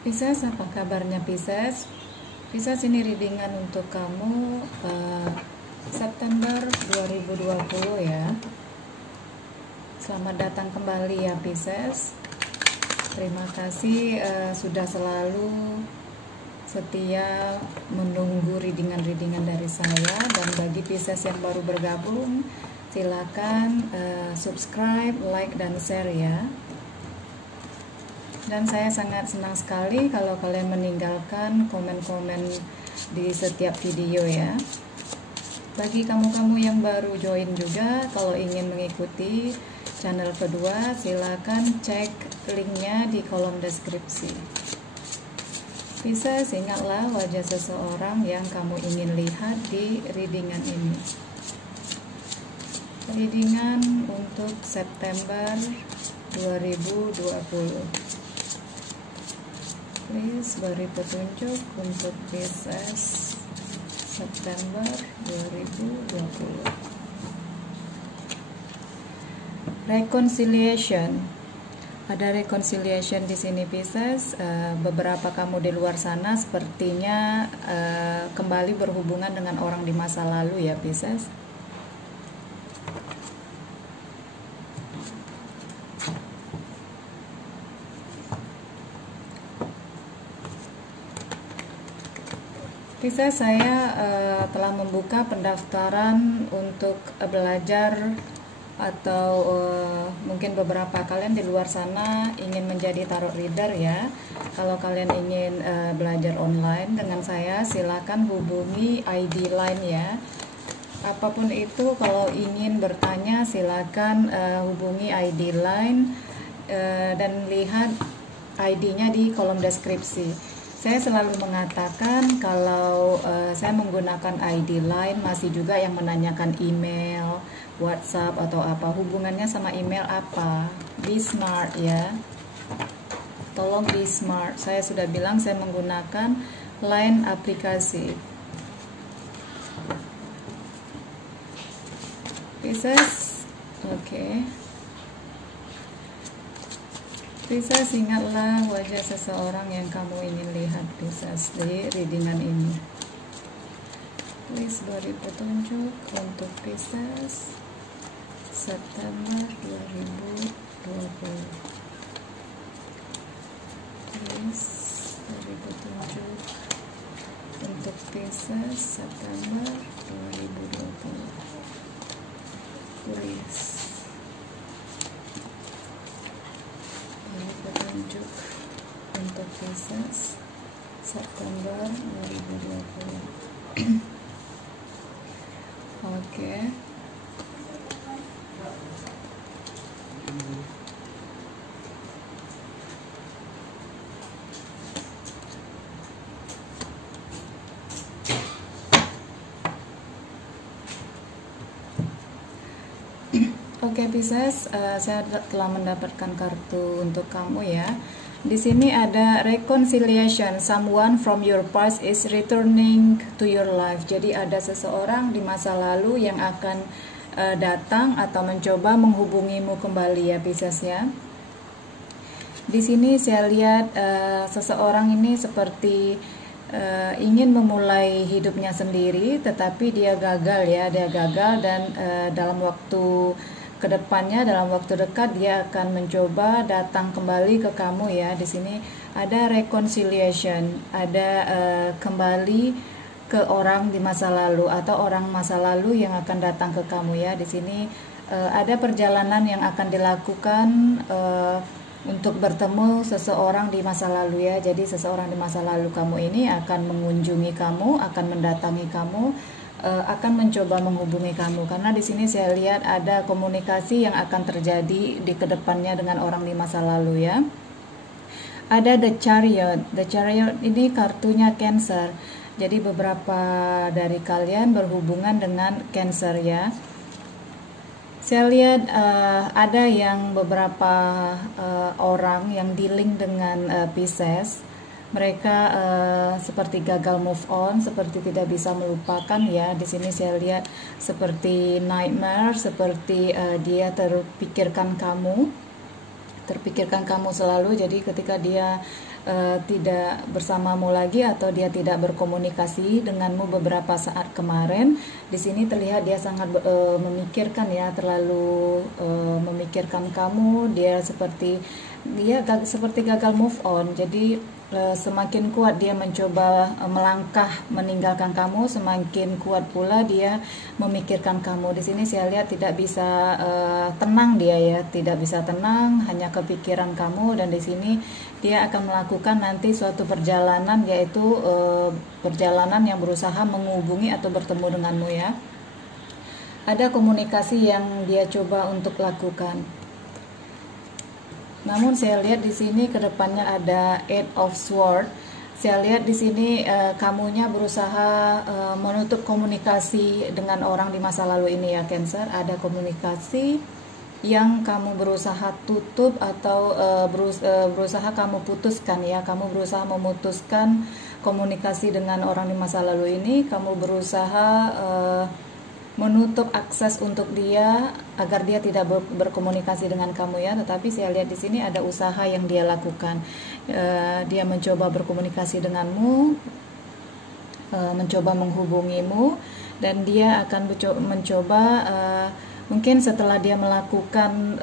Pisces, apa kabarnya Pisces? Pisces, ini readingan untuk kamu September 2020 ya. Selamat datang kembali ya Pisces. Terima kasih sudah selalu setia menunggu readingan-readingan dari saya. Dan bagi Pisces yang baru bergabung, silakan subscribe, like, dan share ya. Dan saya sangat senang sekali kalau kalian meninggalkan komen-komen di setiap video ya. Bagi kamu-kamu yang baru join juga, kalau ingin mengikuti channel kedua, silakan cek linknya di kolom deskripsi. Pisces, ingatlah wajah seseorang yang kamu ingin lihat di readingan ini. Readingan untuk September 2020. Please beri petunjuk untuk Pisces September 2020. Reconciliation. Ada reconciliation di sini Pisces. Beberapa kamu di luar sana sepertinya kembali berhubungan dengan orang di masa lalu ya Pisces. Pisces, saya telah membuka pendaftaran untuk belajar atau mungkin beberapa kalian di luar sana ingin menjadi tarot reader ya. Kalau kalian ingin belajar online dengan saya, silakan hubungi ID line ya. Apapun itu, kalau ingin bertanya silakan hubungi ID line dan lihat ID-nya di kolom deskripsi. Saya selalu mengatakan kalau saya menggunakan ID line, masih juga yang menanyakan email, WhatsApp atau apa, hubungannya sama email apa? Be smart ya. Tolong be smart. Saya sudah bilang saya menggunakan line aplikasi. Pisces, oke. Pisces, ingatlah wajah seseorang yang kamu ingin lihat Pisces di readingan ini. Please beri petunjuk untuk Pisces September 2020. Please beri petunjuk untuk Pisces September 2020. Please petunjuk untuk Pisces September 2020. Oke. Oke Pisces, saya telah mendapatkan kartu untuk kamu ya. Di sini ada reconciliation, someone from your past is returning to your life. Jadi ada seseorang di masa lalu yang akan datang atau mencoba menghubungimu kembali ya Pisces ya. Di sini saya lihat seseorang ini seperti ingin memulai hidupnya sendiri, tetapi dia gagal ya, dan dalam waktu kedepannya, dalam waktu dekat dia akan mencoba datang kembali ke kamu ya. Di sini ada reconciliation, ada kembali ke orang di masa lalu atau orang masa lalu yang akan datang ke kamu ya. Di sini ada perjalanan yang akan dilakukan untuk bertemu seseorang di masa lalu ya. Jadi seseorang di masa lalu kamu ini akan mengunjungi kamu, akan mendatangi kamu, akan mencoba menghubungi kamu, karena di sini saya lihat ada komunikasi yang akan terjadi di kedepannya dengan orang di masa lalu ya. Ada the chariot. The chariot ini kartunya Cancer. Jadi beberapa dari kalian berhubungan dengan Cancer ya. Saya lihat ada yang beberapa orang yang dealing dengan Pisces. Mereka seperti gagal move on, seperti tidak bisa melupakan ya. Di sini saya lihat seperti nightmare, seperti dia terpikirkan kamu selalu. Jadi ketika dia tidak bersamamu lagi atau dia tidak berkomunikasi denganmu beberapa saat kemarin. Di sini terlihat dia sangat memikirkan ya, terlalu memikirkan kamu. Dia seperti gagal move on. Jadi semakin kuat dia mencoba melangkah meninggalkan kamu, semakin kuat pula dia memikirkan kamu. Di sini saya lihat tidak bisa tenang dia ya, tidak bisa tenang, hanya kepikiran kamu. Dan di sini dia akan melakukan nanti suatu perjalanan, yaitu perjalanan yang berusaha menghubungi atau bertemu denganmu ya. Ada komunikasi yang dia coba untuk lakukan. Namun saya lihat di sini kedepannya ada Eight of Swords. Saya lihat di sini kamunya berusaha menutup komunikasi dengan orang di masa lalu ini ya Cancer. Ada komunikasi yang kamu berusaha tutup atau berusaha kamu putuskan ya. Kamu berusaha memutuskan komunikasi dengan orang di masa lalu ini. Kamu berusaha menutup akses untuk dia agar dia tidak berkomunikasi dengan kamu ya. Tetapi saya lihat di sini ada usaha yang dia lakukan. Dia mencoba berkomunikasi denganmu, mencoba menghubungimu, dan dia akan mencoba mungkin setelah dia melakukan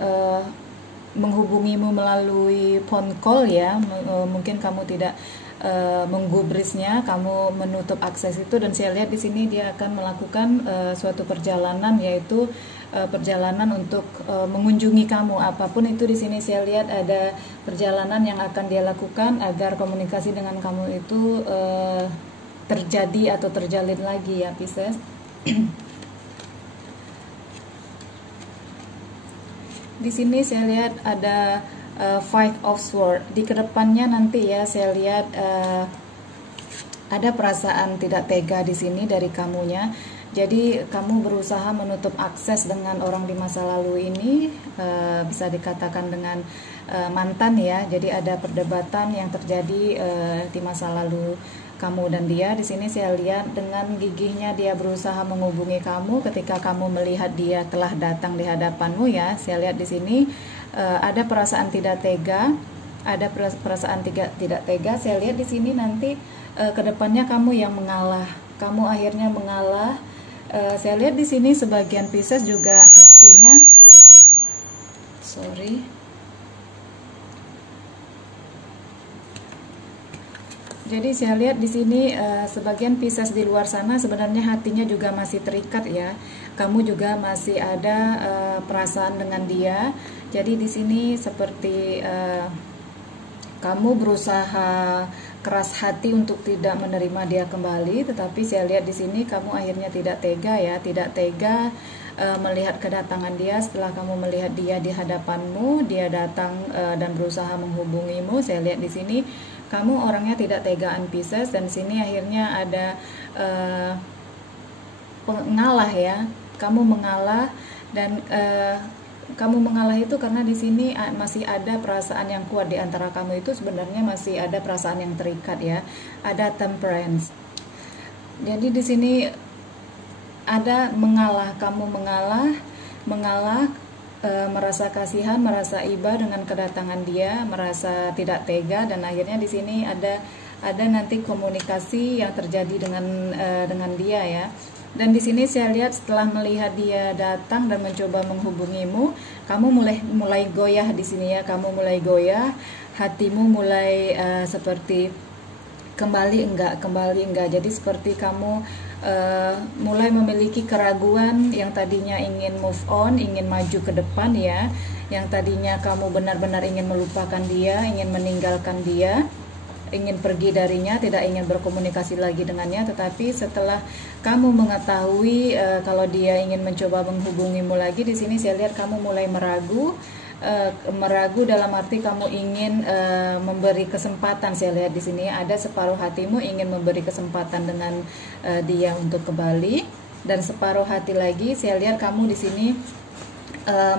menghubungimu melalui phone call ya, mungkin kamu tidak menggubrisnya, kamu menutup akses itu. Dan saya lihat di sini dia akan melakukan suatu perjalanan, yaitu perjalanan untuk mengunjungi kamu. Apapun itu, di sini saya lihat ada perjalanan yang akan dia lakukan agar komunikasi dengan kamu itu terjadi atau terjalin lagi ya Pisces. Di sini saya lihat ada Five of Swords. Di kedepannya nanti ya saya lihat ada perasaan tidak tega di sini dari kamunya. Jadi kamu berusaha menutup akses dengan orang di masa lalu ini, bisa dikatakan dengan mantan ya. Jadi ada perdebatan yang terjadi di masa lalu kamu dan dia. Di sini saya lihat dengan gigihnya dia berusaha menghubungi kamu ketika kamu melihat dia telah datang di hadapanmu ya. Saya lihat di sini ada perasaan tidak tega, ada perasaan tidak tega. Saya lihat di sini nanti kedepannya kamu yang mengalah, kamu akhirnya mengalah. Saya lihat di sini sebagian Pisces juga hatinya, Jadi saya lihat di sini sebagian Pisces di luar sana sebenarnya hatinya juga masih terikat ya. Kamu juga masih ada perasaan dengan dia. Jadi di sini seperti kamu berusaha keras hati untuk tidak menerima dia kembali, tetapi saya lihat di sini kamu akhirnya tidak tega ya, tidak tega melihat kedatangan dia. Setelah kamu melihat dia di hadapanmu, dia datang dan berusaha menghubungimu. Saya lihat di sini kamu orangnya tidak tegaan Pisces, dan sini akhirnya ada pengalah ya. Kamu mengalah, dan kamu mengalah itu karena di sini masih ada perasaan yang kuat di antara kamu itu. Sebenarnya masih ada perasaan yang terikat ya. Ada Temperance. Jadi di sini ada mengalah, kamu mengalah, merasa kasihan, merasa iba dengan kedatangan dia, merasa tidak tega, dan akhirnya di sini ada nanti komunikasi yang terjadi dengan dia ya. Dan di sini saya lihat setelah melihat dia datang dan mencoba menghubungimu, kamu mulai goyah di sini ya, kamu mulai goyah, hatimu mulai seperti kembali enggak. Jadi seperti kamu mulai memiliki keraguan. Yang tadinya ingin move on, ingin maju ke depan ya, yang tadinya kamu benar-benar ingin melupakan dia, ingin meninggalkan dia, ingin pergi darinya, tidak ingin berkomunikasi lagi dengannya. Tetapi setelah kamu mengetahui kalau dia ingin mencoba menghubungimu lagi, di sini saya lihat kamu mulai meragu dalam arti kamu ingin memberi kesempatan. Saya lihat di sini ada separuh hatimu ingin memberi kesempatan dengan dia untuk kembali, dan separuh hati lagi saya lihat kamu di sini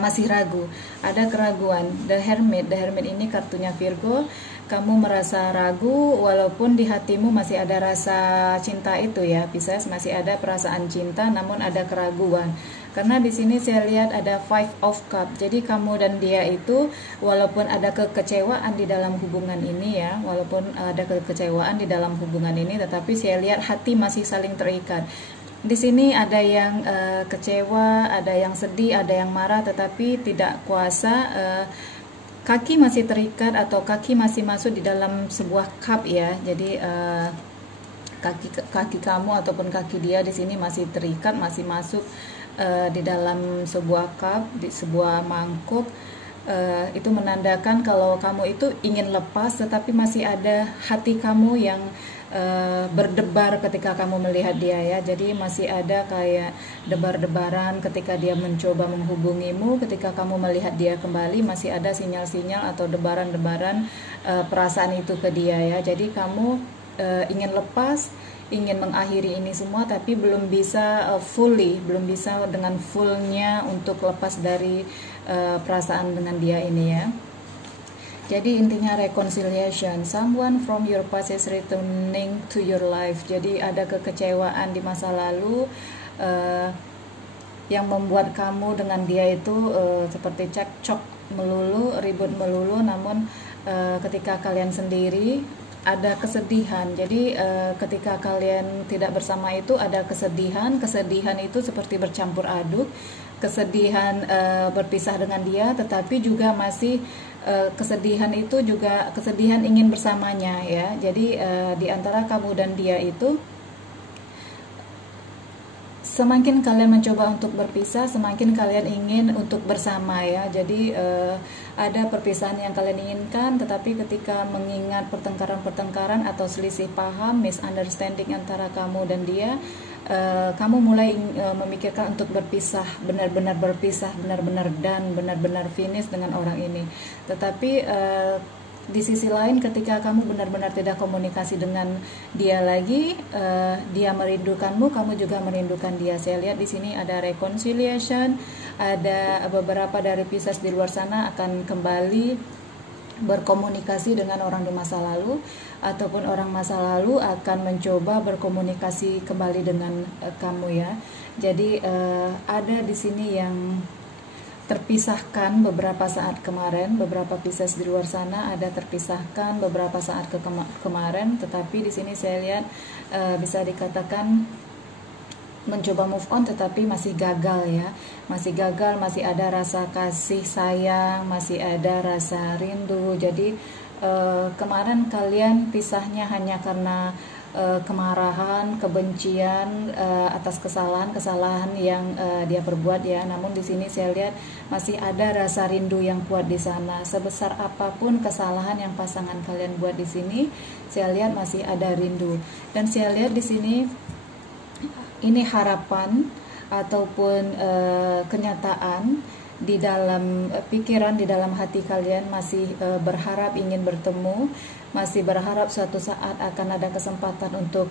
masih ragu, ada keraguan. The Hermit ini kartunya Virgo. kamu merasa ragu walaupun di hatimu masih ada rasa cinta itu ya, Pisces, masih ada perasaan cinta namun ada keraguan. Karena di sini saya lihat ada Five of Cups. Jadi kamu dan dia itu walaupun ada kekecewaan di dalam hubungan ini ya, walaupun ada kekecewaan di dalam hubungan ini, tetapi saya lihat hati masih saling terikat. Di sini ada yang kecewa, ada yang sedih, ada yang marah, tetapi tidak kuasa. Kaki masih terikat atau kaki masih masuk di dalam sebuah cup ya. Jadi kaki kamu ataupun kaki dia di sini masih terikat, masih masuk di dalam sebuah cup, di sebuah mangkuk. Itu menandakan kalau kamu itu ingin lepas, tetapi masih ada hati kamu yang berdebar ketika kamu melihat dia ya. Jadi masih ada kayak debar-debaran ketika dia mencoba menghubungimu, ketika kamu melihat dia kembali masih ada sinyal-sinyal atau debaran-debaran perasaan itu ke dia ya. Jadi kamu ingin lepas, ingin mengakhiri ini semua, tapi belum bisa belum bisa dengan fullnya untuk lepas dari perasaan dengan dia ini ya. Jadi intinya reconciliation, someone from your past is returning to your life. Jadi ada kekecewaan di masa lalu yang membuat kamu dengan dia itu seperti cekcok melulu, ribut melulu. Namun ketika kalian sendiri ada kesedihan. Jadi ketika kalian tidak bersama itu ada kesedihan. Kesedihan itu seperti bercampur aduk. Kesedihan berpisah dengan dia, tetapi juga masih kesedihan itu juga kesedihan ingin bersamanya ya. Jadi di antara kamu dan dia itu, semakin kalian mencoba untuk berpisah, semakin kalian ingin untuk bersama ya. Jadi ada perpisahan yang kalian inginkan, tetapi ketika mengingat pertengkaran-pertengkaran atau selisih paham, misunderstanding antara kamu dan dia, kamu mulai memikirkan untuk berpisah, benar-benar berpisah, benar-benar dan benar-benar finish dengan orang ini. Tetapi di sisi lain ketika kamu benar-benar tidak komunikasi dengan dia lagi, dia merindukanmu, kamu juga merindukan dia. Saya lihat di sini ada reconciliation, ada beberapa dari Pisces di luar sana akan kembali berkomunikasi dengan orang di masa lalu, ataupun orang masa lalu akan mencoba berkomunikasi kembali dengan kamu ya. Jadi ada di sini yang terpisahkan beberapa saat kemarin, beberapa Pisces di luar sana ada terpisahkan beberapa saat kemarin, tetapi di sini saya lihat bisa dikatakan mencoba move on tetapi masih gagal ya, masih gagal, masih ada rasa kasih sayang, masih ada rasa rindu. Jadi kemarin kalian pisahnya hanya karena kemarahan, kebencian atas kesalahan yang dia perbuat ya. Namun di sini saya lihat masih ada rasa rindu yang kuat di sana. Sebesar apapun kesalahan yang pasangan kalian buat di sini, saya lihat masih ada rindu. Dan saya lihat di sini ini harapan ataupun kenyataan di dalam pikiran, di dalam hati kalian masih berharap ingin bertemu, masih berharap suatu saat akan ada kesempatan untuk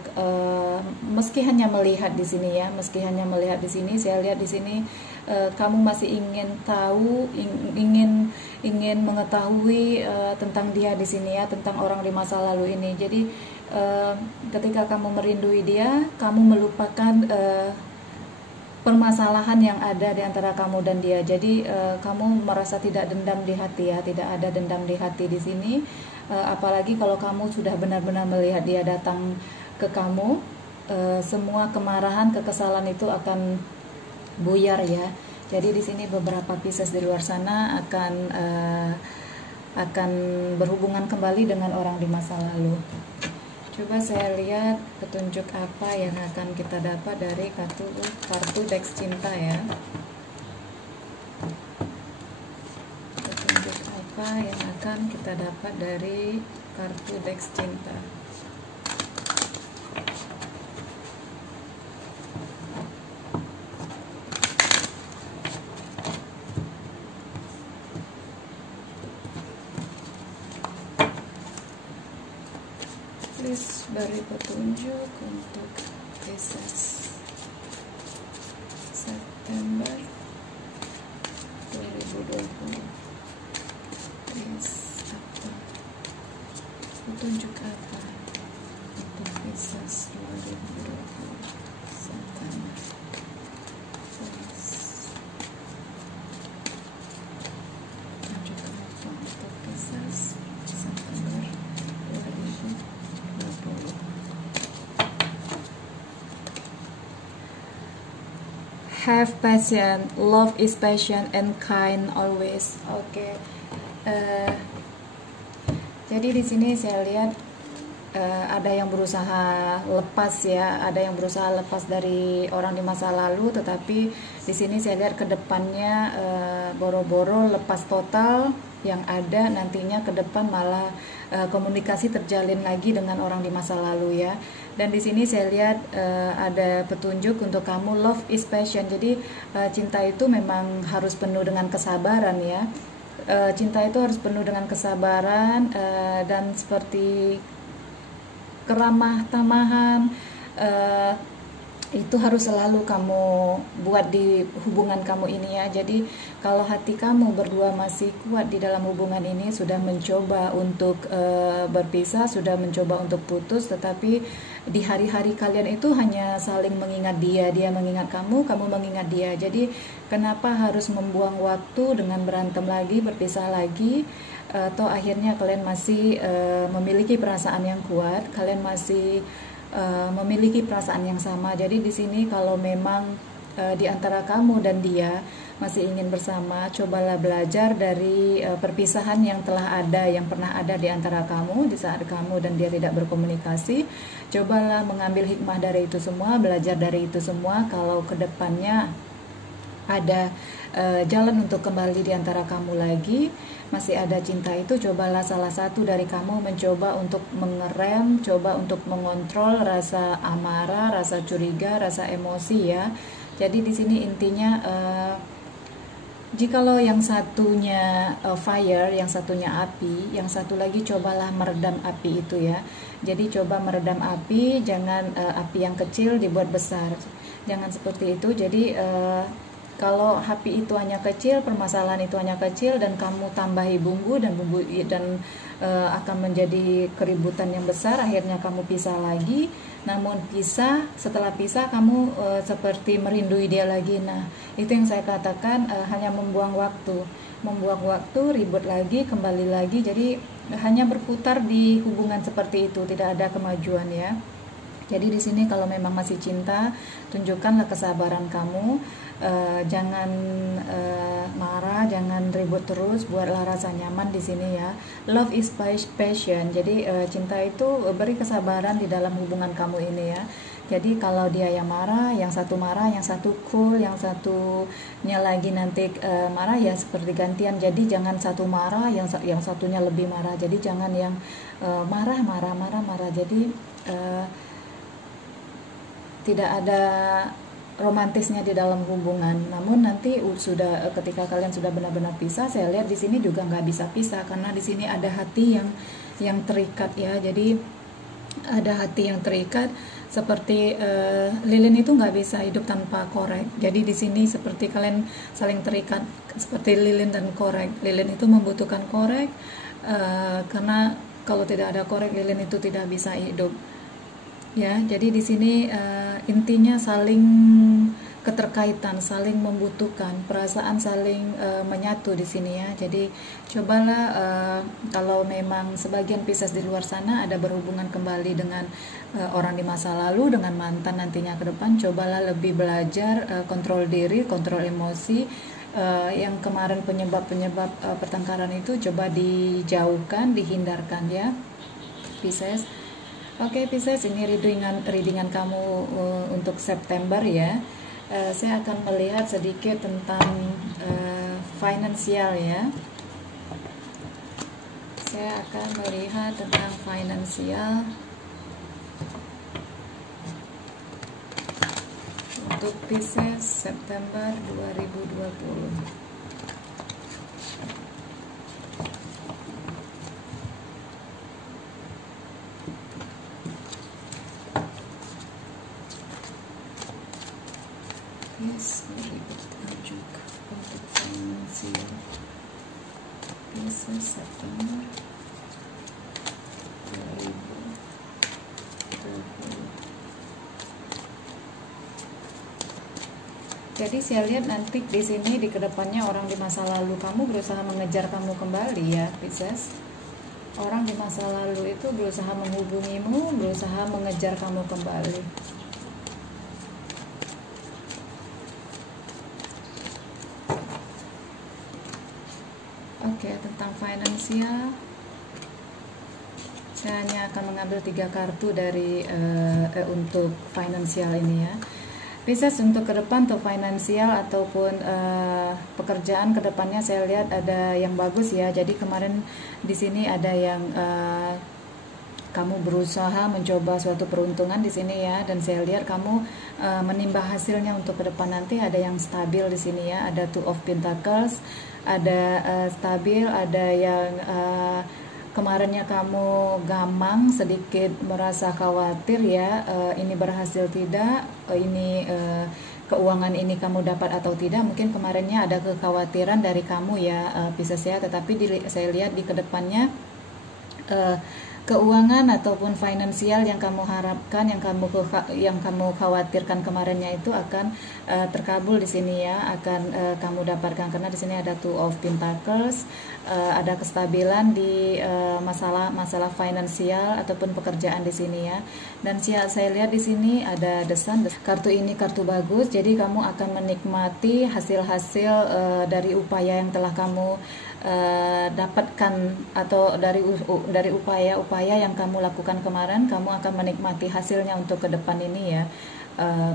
meski hanya melihat di sini ya, meski hanya melihat di sini. Saya lihat di sini kamu masih ingin tahu, ingin mengetahui tentang dia di sini ya, tentang orang di masa lalu ini. Jadi ketika kamu merindui dia, kamu melupakan permasalahan yang ada di antara kamu dan dia. Jadi kamu merasa tidak dendam di hati ya, tidak ada dendam di hati di sini. Apalagi kalau kamu sudah benar-benar melihat dia datang ke kamu, semua kemarahan, kekesalan itu akan buyar ya. Jadi di sini beberapa Pisces di luar sana akan berhubungan kembali dengan orang di masa lalu. Coba saya lihat petunjuk apa yang akan kita dapat dari kartu Dex Cinta ya. Petunjuk apa yang akan kita dapat dari kartu Dex Cinta. Please beri petunjuk untuk Pisces September 2020. Please apa petunjuk apa untuk Pisces 2020 September? Petunjuk apa untuk Pisces September 2020? Have patience, love is patient and kind always. Oke. Jadi di sini saya lihat ada yang berusaha lepas ya, ada yang berusaha lepas dari orang di masa lalu, tetapi di sini saya lihat ke depannya boro-boro lepas total, yang ada nantinya ke depan malah komunikasi terjalin lagi dengan orang di masa lalu ya. Dan di sini saya lihat ada petunjuk untuk kamu, love is passion. Jadi cinta itu memang harus penuh dengan kesabaran ya. Cinta itu harus penuh dengan kesabaran dan seperti keramah tamahan, itu harus selalu kamu buat di hubungan kamu ini ya. Jadi kalau hati kamu berdua masih kuat di dalam hubungan ini, sudah mencoba untuk berpisah, sudah mencoba untuk putus, tetapi di hari-hari kalian itu hanya saling mengingat dia, dia mengingat kamu, kamu mengingat dia. Jadi kenapa harus membuang waktu dengan berantem lagi, berpisah lagi? Atau akhirnya kalian masih memiliki perasaan yang kuat, kalian masih memiliki perasaan yang sama. Jadi di sini kalau memang di antara kamu dan dia masih ingin bersama, cobalah belajar dari perpisahan yang telah ada, yang pernah ada di antara kamu di saat kamu dan dia tidak berkomunikasi. Cobalah mengambil hikmah dari itu semua, belajar dari itu semua. Kalau kedepannya ada jalan untuk kembali di antara kamu lagi, masih ada cinta itu, cobalah salah satu dari kamu mencoba untuk mengerem, coba untuk mengontrol rasa amarah, rasa curiga, rasa emosi ya. Jadi di sini intinya jikalau yang satunya fire, yang satunya api, yang satu lagi cobalah meredam api itu ya. Jadi coba meredam api, jangan api yang kecil dibuat besar, jangan seperti itu. Jadi kalau api itu hanya kecil, permasalahan itu hanya kecil, dan kamu tambahi bumbu dan akan menjadi keributan yang besar, akhirnya kamu pisah lagi. Namun setelah pisah kamu seperti merindui dia lagi. Nah, itu yang saya katakan hanya membuang waktu, ribut lagi, kembali lagi. Jadi hanya berputar di hubungan seperti itu, tidak ada kemajuan ya. Jadi di sini kalau memang masih cinta, tunjukkanlah kesabaran kamu, jangan marah, jangan ribut terus, buatlah rasa nyaman di sini ya. Love is passion. Jadi cinta itu beri kesabaran di dalam hubungan kamu ini ya. Jadi kalau dia yang marah, yang satu cool, yang satunya lagi nanti marah ya seperti gantian. Jadi jangan satu marah, yang satunya lebih marah. Jadi jangan yang marah. Jadi tidak ada romantisnya di dalam hubungan. Namun nanti ketika kalian sudah benar-benar pisah, saya lihat di sini juga nggak bisa pisah, karena di sini ada hati yang terikat ya. Jadi ada hati yang terikat, seperti lilin itu nggak bisa hidup tanpa korek. Jadi di sini seperti kalian saling terikat seperti lilin dan korek. Lilin itu membutuhkan korek, karena kalau tidak ada korek, lilin itu tidak bisa hidup. Ya, jadi di sini intinya saling keterkaitan, saling membutuhkan, perasaan saling menyatu di sini ya. Jadi cobalah kalau memang sebagian Pisces di luar sana ada berhubungan kembali dengan orang di masa lalu, dengan mantan nantinya ke depan, cobalah lebih belajar kontrol diri, kontrol emosi. Yang kemarin penyebab pertengkaran itu coba dijauhkan, dihindarkan ya, Pisces. Oke Pisces, ini readingan kamu untuk September ya. Saya akan melihat sedikit tentang finansial ya. Saya akan melihat tentang finansial untuk Pisces September 2020. Yes, beri petunjuk untuk finansial Pisces September 2020. Jadi saya lihat nanti di sini di kedepannya orang di masa lalu kamu berusaha mengejar kamu kembali ya, Pisces. Orang di masa lalu itu berusaha menghubungimu, berusaha mengejar kamu kembali. Oke, tentang finansial, saya hanya akan mengambil 3 kartu dari untuk finansial ini ya. Pisces, untuk ke depan untuk finansial ataupun pekerjaan ke depannya saya lihat ada yang bagus ya. Jadi kemarin di sini ada yang kamu berusaha mencoba suatu peruntungan di sini ya, dan saya lihat kamu menimba hasilnya untuk ke depan nanti ada yang stabil di sini ya. Ada Two of Pentacles, ada stabil, ada yang kemarinnya kamu gamang sedikit merasa khawatir ya, ini berhasil tidak, ini keuangan ini kamu dapat atau tidak. Mungkin kemarinnya ada kekhawatiran dari kamu ya, Pisces ya, tetapi saya lihat di kedepannya keuangan ataupun finansial yang kamu harapkan, yang kamu khawatirkan kemarinnya itu akan terkabul di sini ya, akan kamu dapatkan, karena di sini ada Two of Pentacles, ada kestabilan di masalah finansial ataupun pekerjaan di sini ya. Dan saya lihat di sini ada The Sun. Kartu ini kartu bagus, jadi kamu akan menikmati hasil-hasil dari upaya yang telah kamu dapatkan, atau dari upaya-upaya yang kamu lakukan kemarin, kamu akan menikmati hasilnya untuk ke depan ini ya,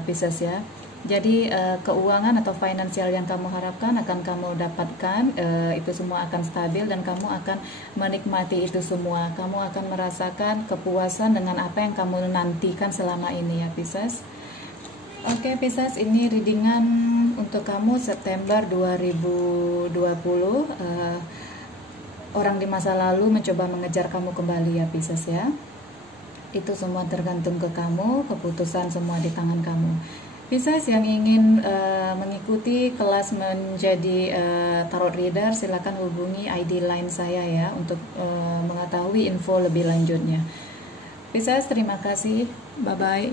Pisces ya. Jadi keuangan atau finansial yang kamu harapkan akan kamu dapatkan, itu semua akan stabil dan kamu akan menikmati itu semua. Kamu akan merasakan kepuasan dengan apa yang kamu nantikan selama ini ya, Pisces. Oke, Pisces, ini readingan untuk kamu September 2020. Orang di masa lalu mencoba mengejar kamu kembali ya, Pisces ya. Itu semua tergantung ke kamu, keputusan semua di tangan kamu. Pisces yang ingin mengikuti kelas menjadi tarot reader, silakan hubungi ID line saya ya untuk mengetahui info lebih lanjutnya. Pisces, terima kasih. Bye bye.